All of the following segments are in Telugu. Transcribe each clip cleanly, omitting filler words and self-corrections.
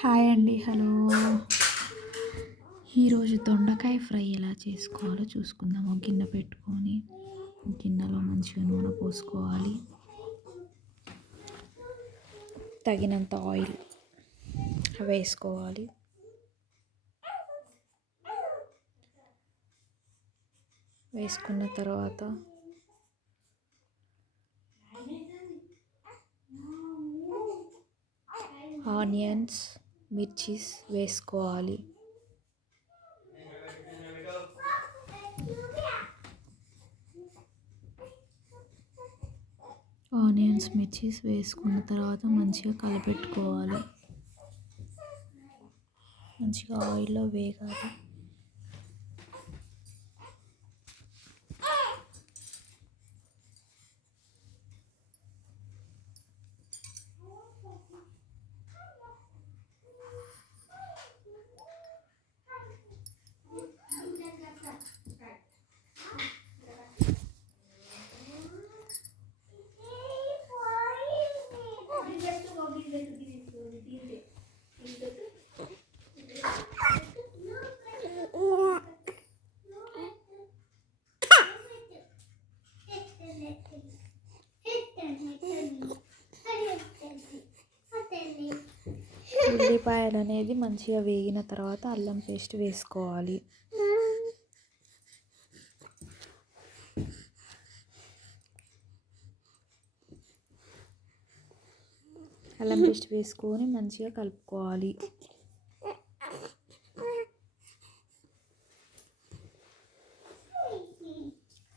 హాయ్ అండి. హలో. ఈరోజు దొండకాయ ఫ్రై ఎలా చేసుకోవాలో చూసుకుందాం. ఒక గిన్నె పెట్టుకొని గిన్నెలో మంచిగా నూనె పోసుకోవాలి. తగినంత ఆయిల్ వేసుకోవాలి. వేసుకున్న తర్వాత ఆనియన్స్, మిర్చీస్ వేసుకోవాలి. ఆనియన్స్, మిర్చీస్ వేసుకున్న తర్వాత మంచిగా కలపెట్టుకోవాలి. మంచిగా ఆయిల్లో వేగాలి. ఉల్లిపాయలు అనేది మంచిగా వేగిన తర్వాత అల్లం పేస్ట్ వేసుకోవాలి. అల్లం పేస్ట్ వేసుకొని మంచిగా కలుపుకోవాలి.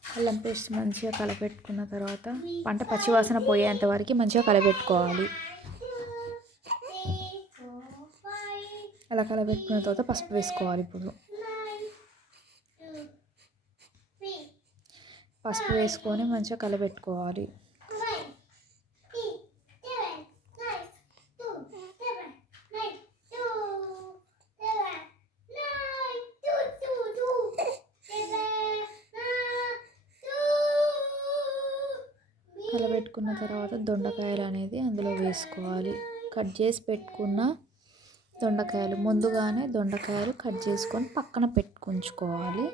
అల్లం పేస్ట్ మంచిగా కలపెట్టుకున్న తర్వాత పచ్చివాసన పోయేంత వరకు మంచిగా కలపెట్టుకోవాలి. అలా కలపెట్టుకున్న తర్వాత పసుపు వేసుకోవాలి. ఇప్పుడు పసుపు వేసుకొని మంచిగా కలపెట్టుకోవాలి. కలపెట్టుకున్న తర్వాత దొండకాయలు అనేది అందులో వేసుకోవాలి. కట్ చేసి పెట్టుకున్న దొండకాయలు ముందుగానే దొండకాయలు కట్ చేసుకొని పక్కన పెట్టుకుంచుకోవాలి.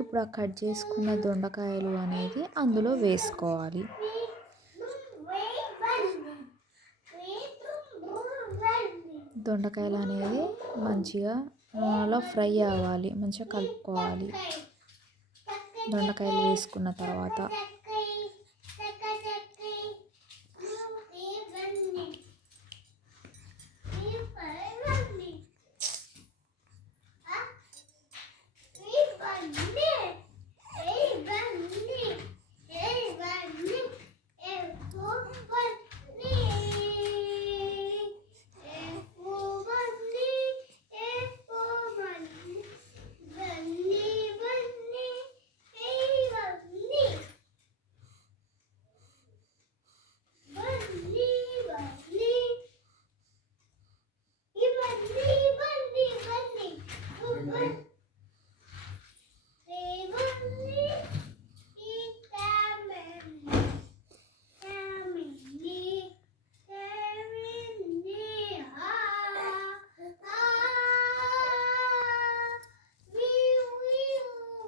ఇప్పుడు ఆ కట్ చేసుకున్న దొండకాయలు అనేది అందులో వేసుకోవాలి. దొండకాయలు అనేది మంచిగా నూనెలో ఫ్రై అవ్వాలి. మంచిగా కలుపుకోవాలి. దొండకాయలు వేసుకున్న తర్వాత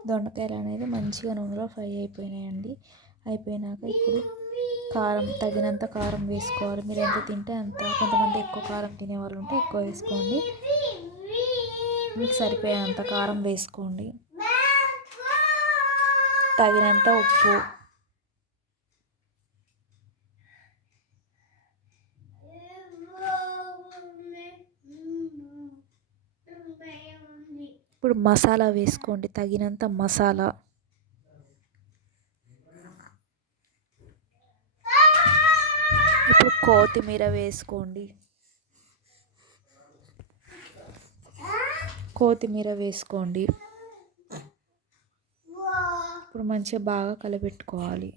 దొండకాయలు అనేది మంచిగా నూనెలో ఫ్రై అయిపోయినాయండి. అయిపోయినాక ఇప్పుడు కారం తగినంత కారం వేసుకోవాలి. మీరు ఎంత తింటే అంత. కొంతమంది ఎక్కువ కారం తినేవాళ్ళు ఉంటే ఎక్కువ వేసుకోండి. మీకు సరిపోయేంత కారం వేసుకోండి. తగినంత ఉప్పు, ఇప్పుడు మసాలా వేసుకోండి. తగినంత మసాలా, ఇప్పుడు కొత్తిమీర వేసుకోండి. ఇప్పుడు మంచిగా బాగా కలపెట్టుకోవాలి.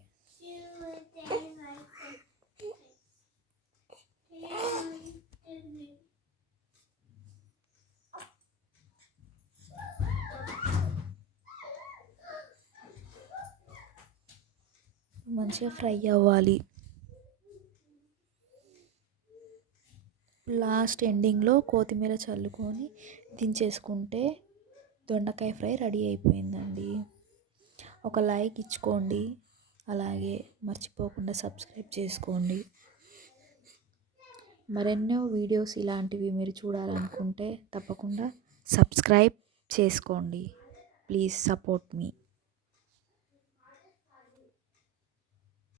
మంచిగా ఫ్రై అవ్వాలి. లాస్ట్ ఎండింగ్లో కొత్తిమీర చల్లుకొని దించేసుకుంటే దొండకాయ ఫ్రై రెడీ అయిపోయిందండి. ఒక లైక్ ఇచ్చుకోండి, అలాగే మర్చిపోకుండా సబ్స్క్రైబ్ చేసుకోండి. మరెన్నో వీడియోస్ ఇలాంటివి మీరు చూడాలనుకుంటే తప్పకుండా సబ్స్క్రైబ్ చేసుకోండి. Please support me.